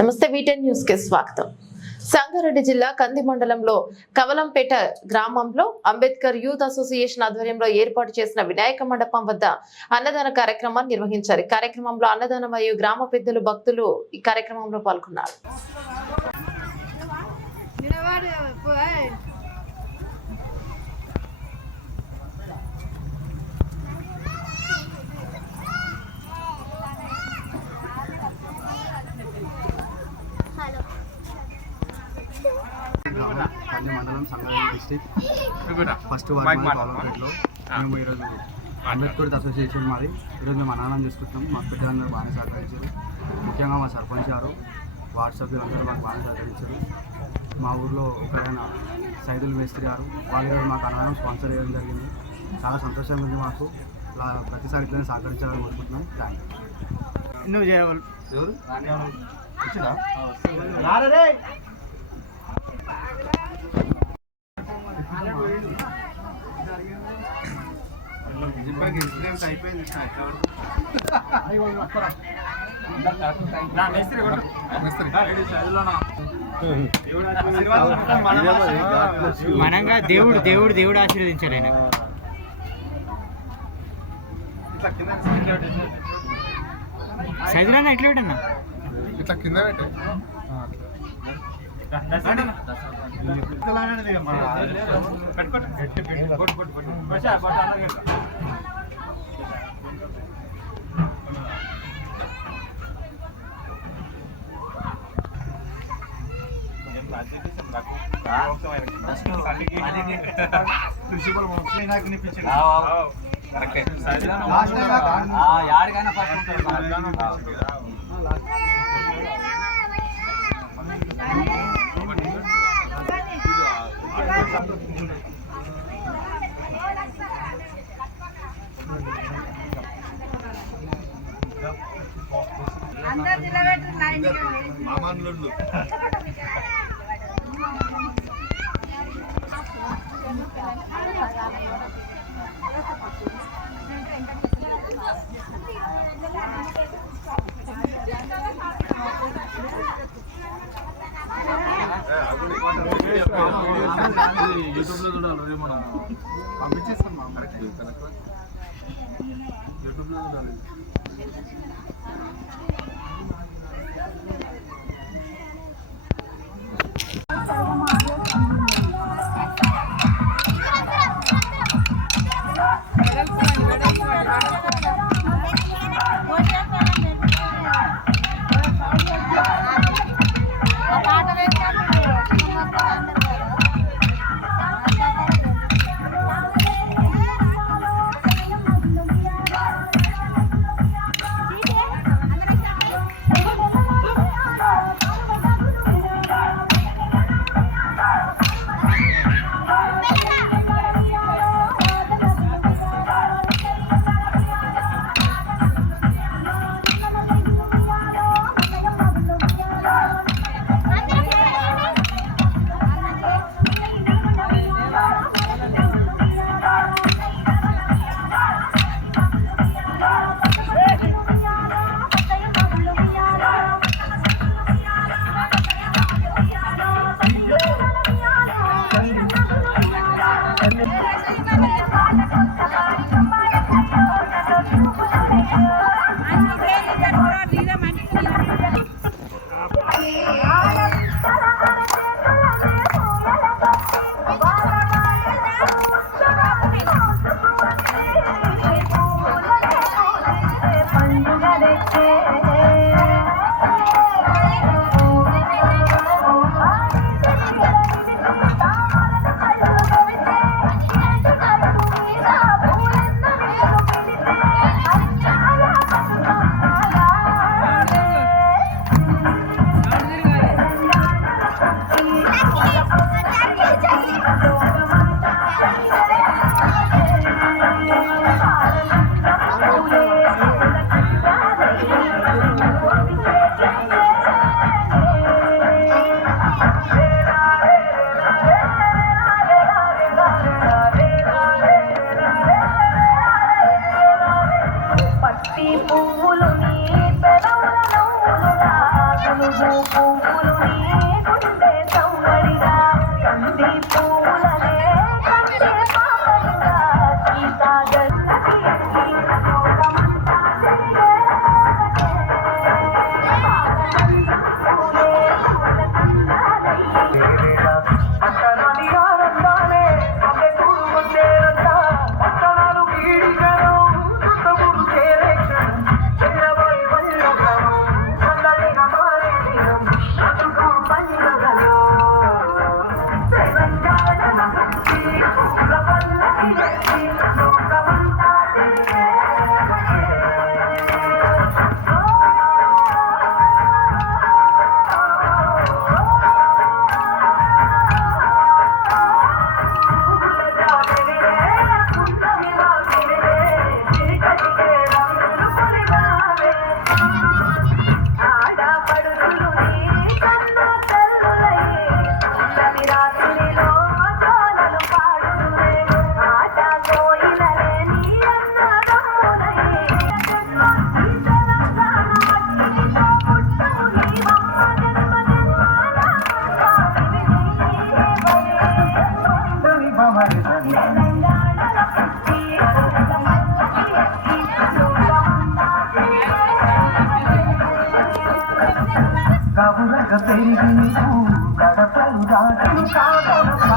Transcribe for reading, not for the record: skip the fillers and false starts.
నమస్తే వీటెన్ న్యూస్ కి స్వాగతం. సంగారెడ్డి జిల్లా కంది మండలంలో కవలంపేట గ్రామంలో అంబేద్కర్ యూత్ అసోసియేషన్ ఆధ్వర్యంలో ఏర్పాటు చేసిన వినాయక మండపం వద్ద అన్నదాన కార్యక్రమాన్ని నిర్వహించారు. ఈ కార్యక్రమంలో అన్నదానం మరియు గ్రామ పెద్దలు భక్తులు ఈ కార్యక్రమంలో పాల్గొన్నారు. కంది మండలం సంగారెడ్డి డిస్ట్రిక్ట్ ఫస్ట్ వార్డ్ కవలంపేటలో మేము ఈరోజు అంబేద్కర్ అసోసియేషన్ మాది. ఈరోజు మేము అన్నదానం చేసుకుంటాం. మా పెద్దలందరూ బాగానే సహకరించారు. ముఖ్యంగా మా సర్పంచ్ గారు, వార్డు సభ్యులందరూ మాకు బాగానే సహకరించారు. మా ఊర్లో ఒకరైన సైదుల్ మేస్త్రి గారు వాళ్ళు మాకు అన్నదానం స్పాన్సర్ చేయడం జరిగింది. చాలా సంతోషంగా ఉంది మాకు. ఇలా ప్రతిసారి ఇట్లనే సహకరించాలని కోరుకుంటున్నాం. Thank you. నువ్వు చేయవాలి ఎవరు వచ్చినా ఇన్సూరెన్స్ అయిపోయింది. మనంగా దేవుడు ఆశీర్వదించాడు ఆయన. సైజులన్నా ఎట్లా పెట్టన్నా ఇట్లా కింద యూట్యూబ్లో చూడాలి. మనం పంపించేస్తాం యూట్యూబ్లో చూడాలి. పువ్వులు నీకుండే సౌందడిగా కంది పువ్వులనే కంది పాపడిగా సీతాగల్లకి లోకమంతా తిరిగే కబురక పెరిగి నీకు కడపలు దాటి సాగలక